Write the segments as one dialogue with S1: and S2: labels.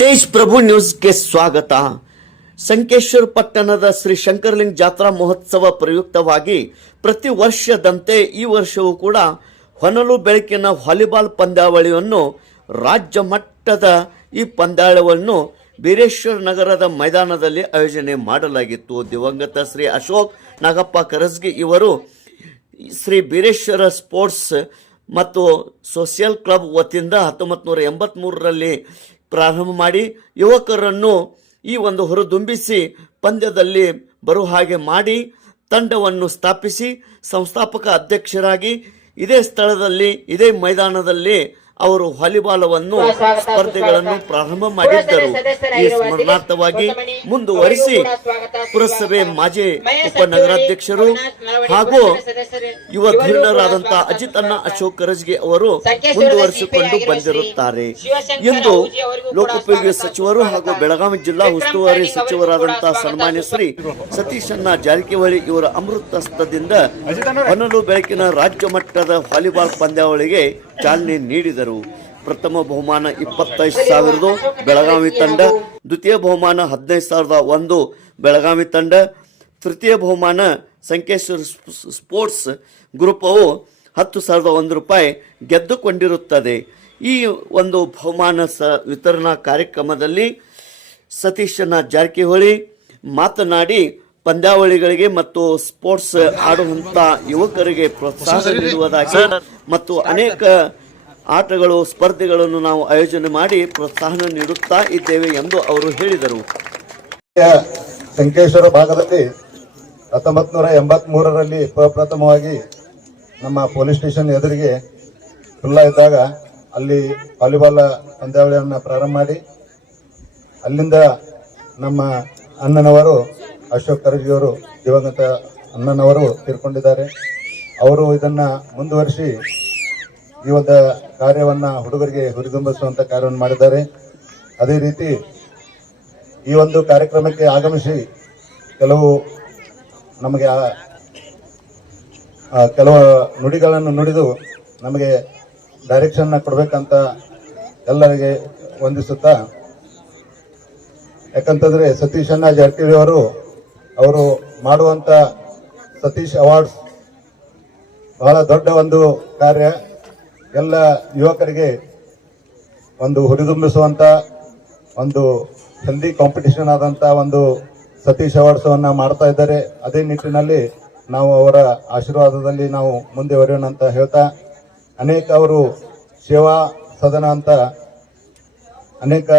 S1: ತೇಜ್ ಪ್ರಭು ನ್ಯೂಸ್ಗೆ ಸ್ವಾಗತ. ಸಂಕೇಶ್ವರ ಪಟ್ಟಣದ ಶ್ರೀ ಶಂಕರಲಿಂಗ ಜಾತ್ರಾ ಮಹೋತ್ಸವ ಪ್ರಯುಕ್ತವಾಗಿ ಪ್ರತಿ ವರ್ಷದಂತೆ ಈ ವರ್ಷವೂ ಕೂಡ ಹೊನಲು ಬೆಳಕಿನ ವಾಲಿಬಾಲ್ ಪಂದ್ಯಾವಳಿಯನ್ನು ರಾಜ್ಯ ಮಟ್ಟದ ಈ ಪಂದ್ಯಾವಳಿಯನ್ನು ಬೀರೇಶ್ವರ ನಗರದ ಮೈದಾನದಲ್ಲಿ ಆಯೋಜನೆ ಮಾಡಲಾಗಿತ್ತು. ದಿವಂಗತ ಶ್ರೀ ಅಶೋಕ್ ನಾಗಪ್ಪ ಕರಸ್ಗಿ ಇವರು ಶ್ರೀ ಬೀರೇಶ್ವರ ಸ್ಪೋರ್ಟ್ಸ್ ಮತ್ತು ಸೋಷಿಯಲ್ ಕ್ಲಬ್ ವತಿಯಿಂದ ಹತ್ತೊಂಬತ್ತು ನೂರ ಎಂಬತ್ತ್ಮೂರರಲ್ಲಿ ಪ್ರಾರಂಭ ಮಾಡಿ ಯುವಕರನ್ನು ಈ ಒಂದು ಹೊರದುಂಬಿಸಿ ಪಂದ್ಯದಲ್ಲಿ ಬರುವ ಹಾಗೆ ಮಾಡಿ ತಂಡವನ್ನು ಸ್ಥಾಪಿಸಿ ಸಂಸ್ಥಾಪಕ ಅಧ್ಯಕ್ಷರಾಗಿ ಇದೇ ಸ್ಥಳದಲ್ಲಿ, ಇದೇ ಮೈದಾನದಲ್ಲಿ ಅವರು ವಾಲಿಬಾಲವನ್ನು ಸ್ಪರ್ಧೆಗಳನ್ನು ಪ್ರಾರಂಭ ಮಾಡಿದ್ದರು. ಈ ಸ್ಮರಣಾರ್ಥವಾಗಿ ಮುಂದುವರಿಸಿ ಪುರಸಭೆ ಮಾಜಿ ಉಪನಗರಾಧ್ಯಕ್ಷರು ಹಾಗೂ ಯುವ ಧೀರ್ಣರಾದಂತಹ ಅಜಿತ್ ಅಣ್ಣ ಅಶೋಕ್ ಕರಜ್ಗೆ ಅವರು ಮುಂದುವರಿಸಿಕೊಂಡು ಬಂದಿರುತ್ತಾರೆ. ಇಂದು ಲೋಕೋಪಯೋಗಿ ಸಚಿವರು ಹಾಗೂ ಬೆಳಗಾವಿ ಜಿಲ್ಲಾ ಉಸ್ತುವಾರಿ ಸಚಿವರಾದಂತಹ ಸನ್ಮಾನ್ಯ ಶ್ರೀ ಸತೀಶ್ ಅಣ್ಣ ಜಾರಕಿಹೊಳಿ ಇವರ ಅಮೃತಸ್ತದಿಂದ ಹೊನಲು ಬೆಳಕಿನ ರಾಜ್ಯ ಮಟ್ಟದ ವಾಲಿಬಾಲ್ ಪಂದ್ಯಾವಳಿಗೆ ಚಾಲನೆ ನೀಡಿದರು. ಪ್ರಥಮ ಬಹುಮಾನ ಇಪ್ಪತ್ತೈದು ಸಾವಿರದ ಬೆಳಗಾವಿ ತಂಡ, ದ್ವಿತೀಯ ಬಹುಮಾನ ಹದಿನೈದು ಸಾವಿರದ ಒಂದು ಬೆಳಗಾವಿ ತಂಡ, ತೃತೀಯ ಬಹುಮಾನ ಸಂಕೇಶ್ವರ ಸ್ಪ್- ಸ್ಪೋರ್ಟ್ಸ್ ಗ್ರೂಪವು ಹತ್ತು ಸಾವಿರದ ಒಂದು ರೂಪಾಯಿ ಗೆದ್ದುಕೊಂಡಿರುತ್ತದೆ. ಈ ಒಂದು ಬಹುಮಾನ ಸ, ವಿತರಣಾ ಕಾರ್ಯಕ್ರಮದಲ್ಲಿ ಸತೀಶನ ಜಾರಕಿಹೊಳಿ ಮಾತನಾಡಿ ಪಂದ್ಯಾವಳಿಗಳಿಗೆ ಮತ್ತು ಸ್ಪೋರ್ಟ್ಸ್ ಆಡುವಂತ ಯುವಕರಿಗೆ ಪ್ರೋತ್ಸಾಹ ನೀಡುವುದಾಗಿ ಮತ್ತು ಅನೇಕ ಆಟಗಳು ಸ್ಪರ್ಧೆಗಳನ್ನು ನಾವು ಆಯೋಜನೆ ಮಾಡಿ ಪ್ರೋತ್ಸಾಹ ನೀಡುತ್ತಾ ಇದ್ದೇವೆ ಎಂದು ಅವರು ಹೇಳಿದರು.
S2: ಸಂಕೇಶ್ವರ ಭಾಗದಲ್ಲಿ ಹತ್ತೊಂಬತ್ತು ನೂರ ಎಂಬತ್ ಮೂರರಲ್ಲಿ ಪ್ರಪ್ರಥಮವಾಗಿ ನಮ್ಮ ಪೊಲೀಸ್ ಸ್ಟೇಷನ್ ಎದುರಿಗೆ ಖುಲ್ಲಾ ಇದ್ದಾಗ ಅಲ್ಲಿ ವಾಲಿಬಾಲ್ ಪಂದ್ಯಾವಳಿಯನ್ನು ಪ್ರಾರಂಭ ಮಾಡಿ. ಅಲ್ಲಿಂದ ನಮ್ಮ ಅಣ್ಣನವರು ಅಶೋಕ್ ಕರಜಿ ಅವರು ದಿವಂಗತ ಅಣ್ಣನವರು ತೀರ್ಕೊಂಡಿದ್ದಾರೆ. ಅವರು ಇದನ್ನ ಮುಂದುವರಿಸಿ ಈ ಒಂದು ಕಾರ್ಯವನ್ನ ಹುಡುಗರಿಗೆ ಹುರಿದುಂಬಿಸುವಂತ ಕಾರ್ಯವನ್ನು ಮಾಡಿದ್ದಾರೆ. ಅದೇ ರೀತಿ ಈ ಒಂದು ಕಾರ್ಯಕ್ರಮಕ್ಕೆ ಆಗಮಿಸಿ ಕೆಲವು ನಮಗೆ ಕೆಲವು ನುಡಿಗಳನ್ನು ನುಡಿದು ನಮಗೆ ಡೈರೆಕ್ಷನ್ನ ಕೊಡಬೇಕಂತ ಎಲ್ಲರಿಗೆ ವಂದಿಸುತ್ತಾ, ಯಾಕಂತಂದರೆ ಸತೀಶ್ ಅಣ್ಣ ಜಾರಕಿಹೊಳಿ ಅವರು ಅವರು ಮಾಡುವಂತ ಸತೀಶ್ ಅವಾರ್ಡ್ಸ್ ಬಹಳ ದೊಡ್ಡ ಒಂದು ಕಾರ್ಯ. ಎಲ್ಲ ಯುವಕರಿಗೆ ಒಂದು ಹುರಿದುಂಬಿಸುವಂತ ಒಂದು ಹೆಲ್ದಿ ಕಾಂಪಿಟಿಷನ್ ಆದಂತ ಒಂದು ಸತೀಶ್ ಅವಾರ್ಡ್ಸನ್ನು ಮಾಡ್ತಾ ಇದ್ದಾರೆ. ಅದೇ ನಿಟ್ಟಿನಲ್ಲಿ ನಾವು ಅವರ ಆಶೀರ್ವಾದದಲ್ಲಿ ನಾವು ಮುಂದುವರಿಯೋಣ ಅಂತ ಹೇಳ್ತಾ, ಅನೇಕ ಅವರು ಸೇವಾ ಸದನ ಅಂತ ಅನೇಕ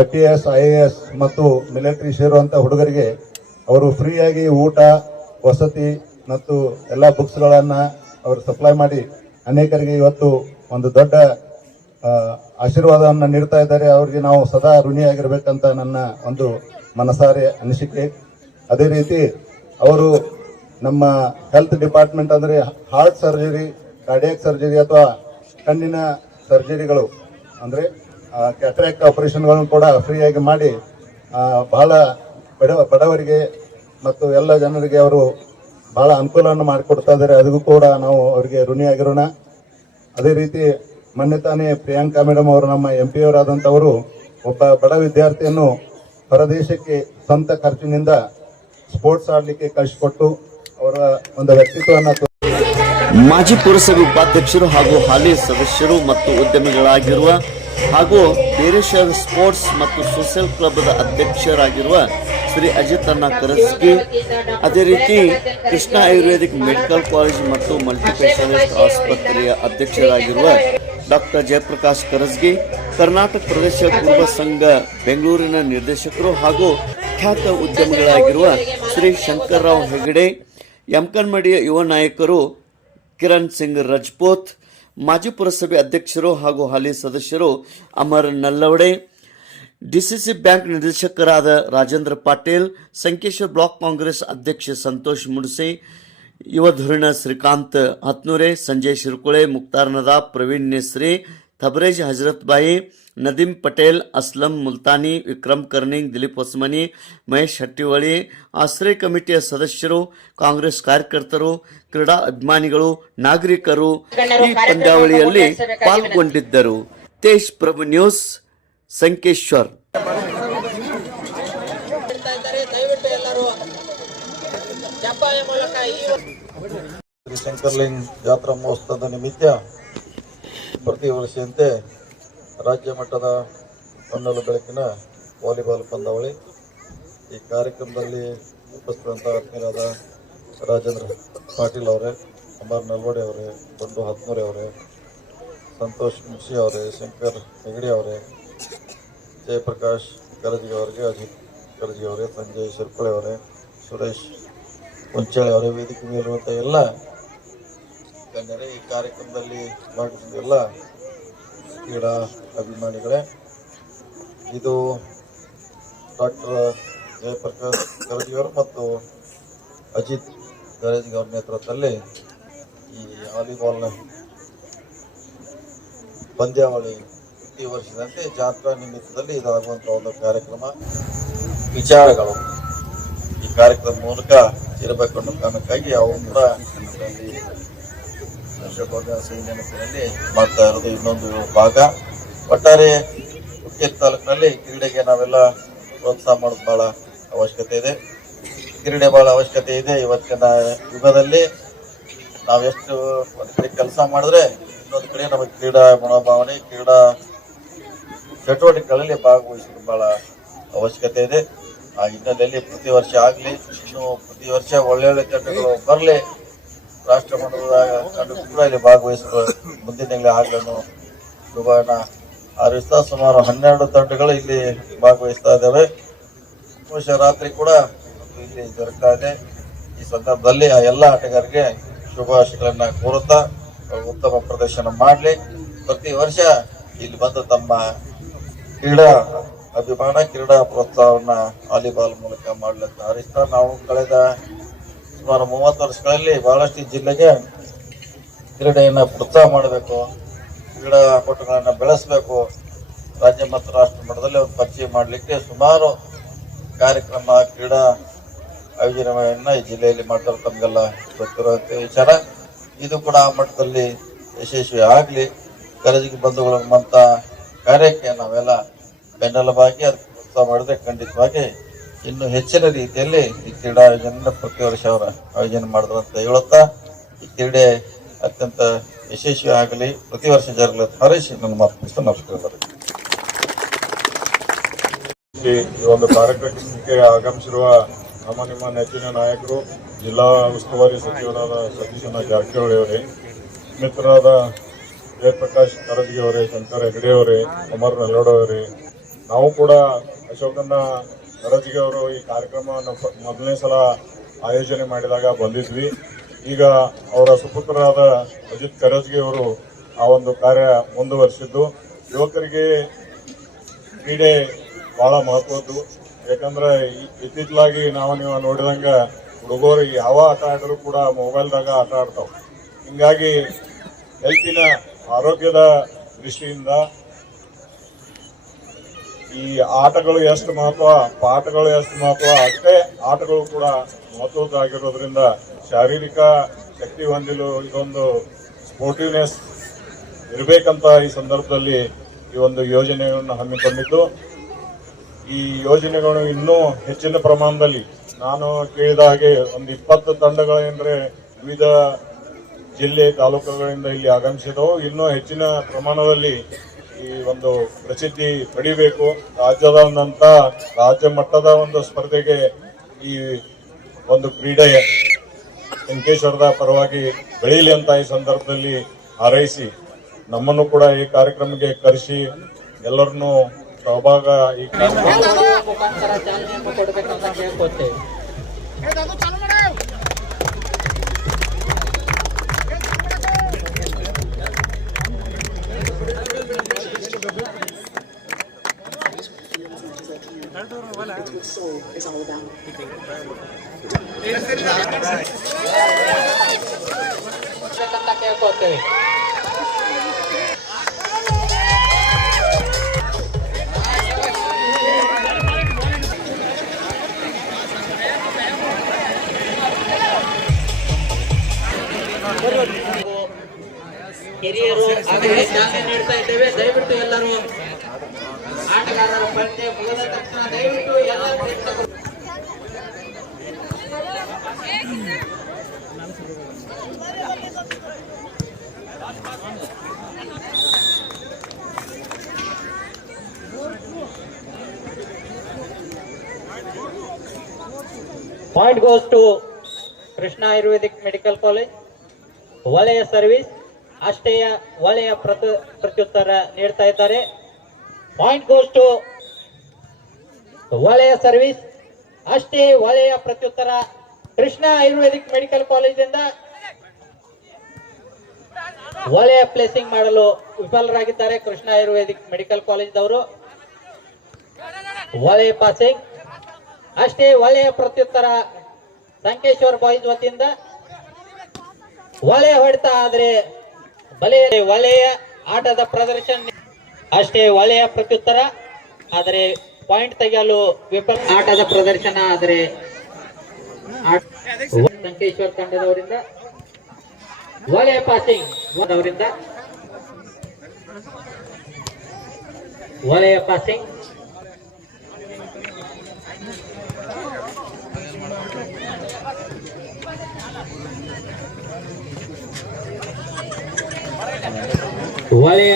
S2: I P S I A S ಮತ್ತು ಮಿಲಿಟರಿ ಸೇರುವಂಥ ಹುಡುಗರಿಗೆ ಅವರು ಫ್ರೀಯಾಗಿ ಊಟ, ವಸತಿ ಮತ್ತು ಎಲ್ಲ ಬುಕ್ಸ್ಗಳನ್ನು ಅವರು ಸಪ್ಲೈ ಮಾಡಿ ಅನೇಕರಿಗೆ ಇವತ್ತು ಒಂದು ದೊಡ್ಡ ಆಶೀರ್ವಾದವನ್ನು ನೀಡ್ತಾ ಇದ್ದಾರೆ. ಅವರಿಗೆ ನಾವು ಸದಾ ಋಣಿಯಾಗಿರ್ಬೇಕಂತ ನನ್ನ ಒಂದು ಮನಸಾರೆ ಅನಿಸಿಕೆ. ಅದೇ ರೀತಿ ಅವರು ನಮ್ಮ ಹೆಲ್ತ್ ಡಿಪಾರ್ಟ್ಮೆಂಟ್ ಅಂದ್ರೆ ಹಾರ್ಟ್ ಸರ್ಜರಿ ಕಾರ್ಡಿಯಾಕ್ ಸರ್ಜರಿ ಅಥವಾ ಕಣ್ಣಿನ ಸರ್ಜರಿಗಳು ಅಂದ್ರೆ ಕ್ಯಾಟ್ರಾಕ್ಟ್ ಆಪರೇಷನ್ಗಳನ್ನು ಕೂಡ ಫ್ರೀಯಾಗಿ ಮಾಡಿ ಬಹಳ ಬಡ ಬಡವರಿಗೆ ಮತ್ತು ಎಲ್ಲ ಜನರಿಗೆ ಅವರು ಬಹಳ ಅನುಕೂಲವನ್ನು ಮಾಡಿಕೊಡ್ತಾ ಇದ್ದಾರೆ. ಅದಕ್ಕೂ ಕೂಡ ನಾವು ಅವರಿಗೆ ಋಣಿಯಾಗಿರೋಣ. ಅದೇ ರೀತಿ ಮೊನ್ನೆ ತಾನೇ ಪ್ರಿಯಾಂಕಾ ಮೇಡಮ್ ಅವರು ನಮ್ಮ ಎಂ ಪಿ ಅವರಾದಂಥವರು ಒಬ್ಬ ಬಡ ವಿದ್ಯಾರ್ಥಿಯನ್ನು ಹೊರದೇಶಕ್ಕೆ ಸ್ವಂತ ಖರ್ಚಿನಿಂದ ಸ್ಪೋರ್ಟ್ಸ್ ಆಡಲಿಕ್ಕೆ ಕಳಿಸಿಕೊಟ್ಟು ಅವರ ಒಂದು ವ್ಯಕ್ತಿತ್ವವನ್ನು
S1: ಮಾಜಿ ಪುರಸಭೆ ಉಪಾಧ್ಯಕ್ಷರು ಹಾಗೂ ಹಾಲಿ ಸದಸ್ಯರು ಮತ್ತು ಉದ್ಯಮಿಗಳಾಗಿರುವ ಹಾಗೂ ಬೇರೆ ಸ್ಪೋರ್ಟ್ಸ್ ಮತ್ತು ಸೋಷಿಯಲ್ ಕ್ಲಬ್ ಅಧ್ಯಕ್ಷರಾಗಿರುವ ಶ್ರೀ ಅಜಿತ್ ಅಣ್ಣ ಕರಸ್ಕಿ. ಅದೇ ರೀತಿ ಕೃಷ್ಣ ಆಯುರ್ವೇದಿಕ್ ಮೆಡಿಕಲ್ ಕಾಲೇಜ್ ಮತ್ತು ಮಲ್ಟಿಪೆಷಾಲಿಸ್ಟ್ ಆಸ್ಪತ್ರೆಯ ಅಧ್ಯಕ್ಷರಾಗಿರುವ ಡಾಕ್ಟರ್ ಜಯಪ್ರಕಾಶ್ ಕರಸ್ಗಿ ಕರ್ನಾಟಕ ಪ್ರದೇಶ ಕುರುಬ ಸಂಘ ಬೆಂಗಳೂರಿನ ನಿರ್ದೇಶಕರು ಹಾಗೂ ಖ್ಯಾತ ಉದ್ಯಮಿಗಳಾಗಿರುವ ಶ್ರೀ ಶಂಕರ್ರಾವ್ ಹೆಗಡೆ ಯಮಕನ್ಮಡಿಯ ಯುವ ನಾಯಕರು ಕಿರಣ್ ಸಿಂಗ್ ರಜಪೂತ್, ಮಾಜಿ ಪುರಸಭೆ ಅಧ್ಯಕ್ಷರು ಹಾಗೂ ಹಾಲಿ ಸದಸ್ಯರು ಅಮರ್ ನಲ್ಲವಡೆ ಡಿಸಿಸಿ ಬ್ಯಾಂಕ್ ನಿರ್ದೇಶಕರಾದ ರಾಜೇಂದ್ರ ಪಾಟೀಲ್, ಸಂಕೇಶ್ವರ ಬ್ಲಾಕ್ ಕಾಂಗ್ರೆಸ್ ಅಧ್ಯಕ್ಷ ಸಂತೋಷ್ ಮುಡ್ಸೆ, ಯುವ ಶ್ರೀಕಾಂತ ಶ್ರೀಕಾಂತ್ ಹತ್ನೂರೆ, ಸಂಜಯ್ ಶಿರ್ಕುಳೆ, ಮುಕ್ತಾರ್ ನದಾಬ್, ಪ್ರವೀಣ್ ನೇಸ್ರಿ, ಥಬರೇಜ್ ಹಜರತ್ ಬಾಯಿ ನದೀಮ್ ಪಟೇಲ್, ಅಸ್ಲಂ ಮುಲ್ತಾನಿ, ವಿಕ್ರಮ್ ಕರ್ನಿಂಗ್, ದಿಲೀಪ್ ಹೊಸಮನಿ, ಮಹೇಶ್ ಹಟ್ಟಿವಳಿ ಆಶ್ರಯ ಕಮಿಟಿಯ ಸದಸ್ಯರು, ಕಾಂಗ್ರೆಸ್ ಕಾರ್ಯಕರ್ತರು, ಕ್ರೀಡಾ ಅಭಿಮಾನಿಗಳು, ನಾಗರಿಕರು ಈ ಪಂದ್ಯಾವಳಿಯಲ್ಲಿ ಪಾಲ್ಗೊಂಡಿದ್ದರು. ತೇಜ್ ಪ್ರಭು ನ್ಯೂಸ್. ಸಂಕೇಶ್ವರ್.
S3: ಶಂಕರ್ಲಿಂಗ್ ಜಾತ್ರಾ ಮಹೋತ್ಸವದ ನಿಮಿತ್ತ ಪ್ರತಿ ವರ್ಷದಂತೆ ರಾಜ್ಯ ಮಟ್ಟದ ಹೊನ್ನಲು ಬೆಳಕಿನ ವಾಲಿಬಾಲ್ ಪಂದ್ಯಾವಳಿ ಈ ಕಾರ್ಯಕ್ರಮದಲ್ಲಿ ಉಪಸ್ಥಿತ ಆತ್ಮೀಯರಾದ ರಾಜೇಂದ್ರ ಪಾಟೀಲ್ ಅವರೇ ಅಮರ್ ನಲ್ವಡಿ ಅವರೇ, ಬಂಡು ಹತ್ಮೂರೆ ಅವರೇ, ಸಂತೋಷ್ ಮುನ್ಸಿ ಅವರೇ, ಶಂಕರ್ ಹೆಗಡೆ ಅವರೇ ಜಯಪ್ರಕಾಶ್ ಕರಜಿಗೆ ಅವರಿಗೆ ಅಜಿತ್ ಕರಜಿ ಅವರೇ ಸಂಜಯ್ ಶಿರ್ಪಳೆ ಅವರೇ, ಸುರೇಶ್ ಹುಂಚಾಳೆ ಅವರೇ, ವೇದಿಕೆ ಮೇಲಿರುವಂಥ ಎಲ್ಲ ಗಣ್ಯರೇ, ಈ ಕಾರ್ಯಕ್ರಮದಲ್ಲಿ ಭಾಗವಹಿಸಿದ ಎಲ್ಲ ಕ್ರೀಡಾ ಅಭಿಮಾನಿಗಳೇ, ಇದು ಡಾಕ್ಟರ್ ಜಯಪ್ರಕಾಶ್ ಕರಜಿಯವರು ಮತ್ತು ಅಜಿತ್ ಗರಜಿಗೆ ಅವರ ನೇತೃತ್ವದಲ್ಲಿ ಈ ವಾಲಿಬಾಲ್ನ ಪಂದ್ಯಾವಳಿ ಪ್ರತಿ ವರ್ಷದಂತೆ ಜಾತ್ರಾ ನಿಮಿತ್ತದಲ್ಲಿ ಇದಾಗುವಂಥ ಒಂದು ಕಾರ್ಯಕ್ರಮ, ವಿಚಾರಗಳು. ಈ ಕಾರ್ಯಕ್ರಮ ಮೂಲಕ ಇರಬೇಕು ಅನ್ನೋ ಕಾರಣಕ್ಕಾಗಿ ಅವು ಕೂಡ ನೆನಪಿನಲ್ಲಿ ಮಾಡ್ತಾ ಇರೋದು ಇನ್ನೊಂದು ಭಾಗ. ಒಟ್ಟಾರೆ ಹುಕ್ಕೇರಿ ತಾಲೂಕಿನಲ್ಲಿ ಕ್ರೀಡೆಗೆ ನಾವೆಲ್ಲ ಪ್ರೋತ್ಸಾಹ ಮಾಡೋದು ಬಹಳ ಅವಶ್ಯಕತೆ ಇದೆ. ಕ್ರೀಡೆ ಬಹಳ ಅವಶ್ಯಕತೆ ಇದೆ. ಇವತ್ತಿನ ಯುಗದಲ್ಲಿ ನಾವೆಷ್ಟು ಒಂದು ಕಡೆ ಕೆಲಸ ಮಾಡಿದ್ರೆ ಇನ್ನೊಂದು ಕಡೆ ನಮಗೆ ಕ್ರೀಡಾ ಮನೋಭಾವನೆ, ಕ್ರೀಡಾ ಚಟುವಟಿಕೆಗಳಲ್ಲಿ ಭಾಗವಹಿಸಲು ಬಹಳ ಅವಶ್ಯಕತೆ ಇದೆ. ಆ ಹಿನ್ನೆಲೆಯಲ್ಲಿ ಪ್ರತಿ ವರ್ಷ ಆಗಲಿ, ಇನ್ನು ಪ್ರತಿ ವರ್ಷ ಒಳ್ಳೊಳ್ಳೆ ತಂಡಗಳು ಬರಲಿ. ರಾಷ್ಟ್ರ ಮಟ್ಟದ ಕೂಡ ಇಲ್ಲಿ ಭಾಗವಹಿಸಲು ಮುಂದಿನ ತಿಂಗಳ ಆಗಲನ್ನು ಶುಭನ ಆರಿಸ್ತಾ ಸುಮಾರು ಹನ್ನೆರಡು ತಂಡಗಳು ಇಲ್ಲಿ ಭಾಗವಹಿಸ್ತಾ ಇದ್ದಾವೆ ಬಹುಶಃ ರಾತ್ರಿ ಕೂಡ ಇಲ್ಲಿ ಜರುಗ್ತಾ ಇದೆ ಈ ಸಂದರ್ಭದಲ್ಲಿ ಆ ಎಲ್ಲ ಆಟಗಾರರಿಗೆ ಶುಭಾಶಯಗಳನ್ನ ಕೋರುತ್ತಾ, ಉತ್ತಮ ಪ್ರದರ್ಶನ ಮಾಡಲಿ. ಪ್ರತಿ ವರ್ಷ ಇಲ್ಲಿ ಬಂದು ತಮ್ಮ ಕ್ರೀಡಾ ಅಭಿಮಾನ, ಕ್ರೀಡಾ ಪ್ರೋತ್ಸಾಹವನ್ನ ವಾಲಿಬಾಲ್ ಮೂಲಕ ಹಾರೈಸ್ತಾ ನಾವು ಕಳೆದ ಸುಮಾರು ಮೂವತ್ತು ವರ್ಷಗಳಲ್ಲಿ ಬಹಳಷ್ಟು ಜಿಲ್ಲೆಗೆ ಕ್ರೀಡೆಯನ್ನು ಪ್ರೋತ್ಸಾಹ ಮಾಡಬೇಕು ಕ್ರೀಡಾಪಟುಗಳನ್ನು ಬೆಳೆಸಬೇಕು. ರಾಜ್ಯ ಮತ್ತು ರಾಷ್ಟ್ರ ಮಟ್ಟದಲ್ಲಿ ಒಂದು ಪರಿಚಯ ಮಾಡಲಿಕ್ಕೆ ಸುಮಾರು ಕಾರ್ಯಕ್ರಮ, ಕ್ರೀಡಾ ಆಯೋಜನೆಯನ್ನು ಈ ಜಿಲ್ಲೆಯಲ್ಲಿ ಮಾಡ್ತಾರೆ ತಮಗೆಲ್ಲ ಗೊತ್ತಿರುವಂಥ ವಿಚಾರ ಇದು ಕೂಡ ಆ ಮಟ್ಟದಲ್ಲಿ ಯಶಸ್ವಿ ಆಗಲಿ ಕರಜಿಗೆ ಬಂಧುಗಳಂತ ಕಾರ್ಯಕ್ಕೆ ನಾವೆಲ್ಲ ಬೆನ್ನೆಲುಬಾಗಿ ಅದಕ್ಕೆ ಪ್ರೋತ್ಸಾಹ ಮಾಡಿದ್ರೆ ಖಂಡಿತವಾಗಿ ಇನ್ನು ಹೆಚ್ಚಿನ ರೀತಿಯಲ್ಲಿ ಈ ಕ್ರೀಡಾ ಆಯೋಜನೆ ಪ್ರತಿ ವರ್ಷ ಅವರ ಆಯೋಜನೆ ಮಾಡಿದ್ರು ಅಂತ ಹೇಳುತ್ತಾ, ಈ ಕ್ರೀಡೆ ಅತ್ಯಂತ ಯಶಸ್ವಿ ಆಗಲಿ ಪ್ರತಿ ವರ್ಷ ಜರಗಲಿ ಹಾರೈಸಿ ನನ್ನ ಮಾತು ನಮಸ್ಕಾರ
S4: ಈ ಒಂದು ಕಾರ್ಯಕ್ರಮಕ್ಕೆ ಆಗಮಿಸಿರುವ ನಮ್ಮ ನಿಮ್ಮ ನೆಚ್ಚಿನ ನಾಯಕರು, ಜಿಲ್ಲಾ ಉಸ್ತುವಾರಿ ಸಚಿವರಾದ ಸತೀಶ್ ಜಾರಕಿಹೊಳಿ ಅವರೇ, ಮಿತ್ರರಾದ ಜಯಪ್ರಕಾಶ್ ಕರಜಗಿ ಅವರೇ, ಶಂಕರ್ ಹೆಗಡೆ ಅವರೇ, ಕುಮಾರ್ ನಲ್ಲೋಡ್ ಅವರೇ, ನಾವು ಕೂಡ ಅಶೋಕಣ್ಣ ಕರಜಗಿ ಅವರು ಈ ಕಾರ್ಯಕ್ರಮವನ್ನು ಮೊದಲನೇ ಸಲ ಆಯೋಜನೆ ಮಾಡಿದಾಗ ಬಂದಿದ್ವಿ. ಈಗ ಅವರ ಸುಪುತ್ರರಾದ ಅಜಿತ್ ಕರಜ್ಗೆ ಅವರು ಆ ಒಂದು ಕಾರ್ಯ ಮುಂದುವರಿಸಿದ್ದು. ಯುವಕರಿಗೆ ಕ್ರೀಡೆ ಬಹಳ ಮಹತ್ವದ್ದು. ಯಾಕಂದ್ರೆ ಇತ್ತಿತ್ತಲಾಗಿ ನಾವು ನೀವು ನೋಡಿದಂಗ ಹುಡುಗರು ಯಾವ ಆಟ ಆಡಿದ್ರು ಕೂಡ ಮೊಬೈಲ್ದಾಗ ಆಟ ಆಡ್ತಾವೆ. ಹಿಂಗಾಗಿ ಹೆಲ್ತಿನ ಆರೋಗ್ಯದ ದೃಷ್ಟಿಯಿಂದ ಈ ಆಟಗಳು ಎಷ್ಟು ಮಹತ್ವ, ಪಾಠಗಳು ಎಷ್ಟು ಮಹತ್ವ, ಅಷ್ಟೇ ಆಟಗಳು ಕೂಡ ಮಹತ್ವದ್ದಾಗಿರೋದ್ರಿಂದ ಶಾರೀರಿಕ ಶಕ್ತಿ ಹೊಂದಲು ಇದೊಂದು ಸ್ಪೋರ್ಟಿವ್ನೆಸ್ ಇರಬೇಕಂತ ಈ ಸಂದರ್ಭದಲ್ಲಿ ಈ ಒಂದು ಯೋಜನೆಯನ್ನು ಹಮ್ಮಿಕೊಂಡಿದ್ದು. ಈ ಯೋಜನೆಗಳು ಇನ್ನೂ ಹೆಚ್ಚಿನ ಪ್ರಮಾಣದಲ್ಲಿ ನಾನು ಕೇಳಿದ ಹಾಗೆ ಒಂದು ಇಪ್ಪತ್ತು ತಂಡಗಳೆಂದರೆ ವಿವಿಧ ಜಿಲ್ಲೆ ತಾಲೂಕುಗಳಿಂದ ಇಲ್ಲಿ ಆಗಮಿಸಿದವು ಇನ್ನೂ ಹೆಚ್ಚಿನ ಪ್ರಮಾಣದಲ್ಲಿ ಈ ಒಂದು ಪ್ರಸಿದ್ಧಿ ಪಡಿಬೇಕು ಒಂದಂತ ರಾಜ್ಯ ಮಟ್ಟದ ಒಂದು ಸ್ಪರ್ಧೆಗೆ ಈ ಒಂದು ಕ್ರೀಡೆ ವೆಂಕಟೇಶ್ವರದ ಪರವಾಗಿ ಬೆಳೀಲಿ ಅಂತ ಈ ಸಂದರ್ಭದಲ್ಲಿ ಹಾರೈಸಿ ನಮ್ಮನ್ನು ಕೂಡ ಈ ಕಾರ್ಯಕ್ರಮಕ್ಕೆ ಕರೆಸಿ ಎಲ್ಲರನ್ನೂ ಸಹಭಾಗ ಈ ಕಾರ್ಯಕ್ರಮ
S5: ಮುಖಾಂತರ ಚಾಲನೆಯನ್ನು ಕೊಡಬೇಕಂತ ಕೇಳ್ಕೊತೇವೆ ಬೇಕಂತ ಕೇಳ್ಕೊತೇವೆ ಹಿರಿಯರು ಆಗಲೇ ಚಾಲನೆ ನೀಡ್ತಾ ಇದ್ದೇವೆ ದಯವಿಟ್ಟು ಎಲ್ಲರೂ ಆಟ ಆಟಗಾರರ ಪಂದ್ಯ ಮುಗಿದ ತಕ್ಷಣ ದಯವಿಟ್ಟು ಎಲ್ಲ ಪ್ರೇಕ್ಷಕರು Point goes to Krishna Ayurvedic Medical College. ಒಳ್ಳೆಯ ಸರ್ವಿಸ್ ಅಷ್ಟೇಯ ಒಳ್ಳೆಯ ಪ್ರತಿ, ಪ್ರತ್ಯುತ್ತರ ನೀಡ್ತಾ ಇದ್ದಾರೆ. ಪಾಯಿಂಟ್ ಗೋಸ್ ಟು ಒಳ್ಳೆಯ ಸರ್ವಿಸ್ ಅಷ್ಟೇ ಒಳ್ಳೆಯ ಪ್ರತ್ಯುತ್ತರ ಕೃಷ್ಣ ಆಯುರ್ವೇದಿಕ್ ಮೆಡಿಕಲ್ ಕಾಲೇಜಿಂದ ಒಳ್ಳೆಯ ಪ್ಲೇಸಿಂಗ್ ಮಾಡಲು ವಿಫಲರಾಗಿದ್ದಾರೆ ಕೃಷ್ಣ ಆಯುರ್ವೇದಿಕ್ ಮೆಡಿಕಲ್ ಕಾಲೇಜ್ದವರು ಒಳ್ಳೆಯ ಪಾಸಿಂಗ್ ಅಷ್ಟೇ ಒಳ್ಳೆಯ ಪ್ರತ್ಯುತ್ತರ ಸಂಕೇಶ್ವರ್ ಬಾಯ್ಸ್ ವತಿಯಿಂದ. ಒಳ್ಳೆಯ ಹೊಡೆತ ಆದ್ರೆ ಬಲೆ ಒಳ್ಳೆಯ ಆಟದ ಪ್ರದರ್ಶನ. ಅಷ್ಟೇ ಒಳ್ಳೆಯ ಪ್ರತ್ಯುತ್ತರ, ಆದರೆ ಪಾಯಿಂಟ್ ತೆಗೆಯಲು ವಿಫಲ ಆಟದ ಪ್ರದರ್ಶನ, ಆದರೆ ಸಂಕೇಶ್ವರ್ ತಂಡದವರಿಂದ ಒಳ್ಳೆಯ ಪಾಸಿಂಗ್ ಅವರಿಂದ ಒಳ್ಳೆಯ ಪಾಸಿಂಗ್ ಒಳ್ಳೆಯ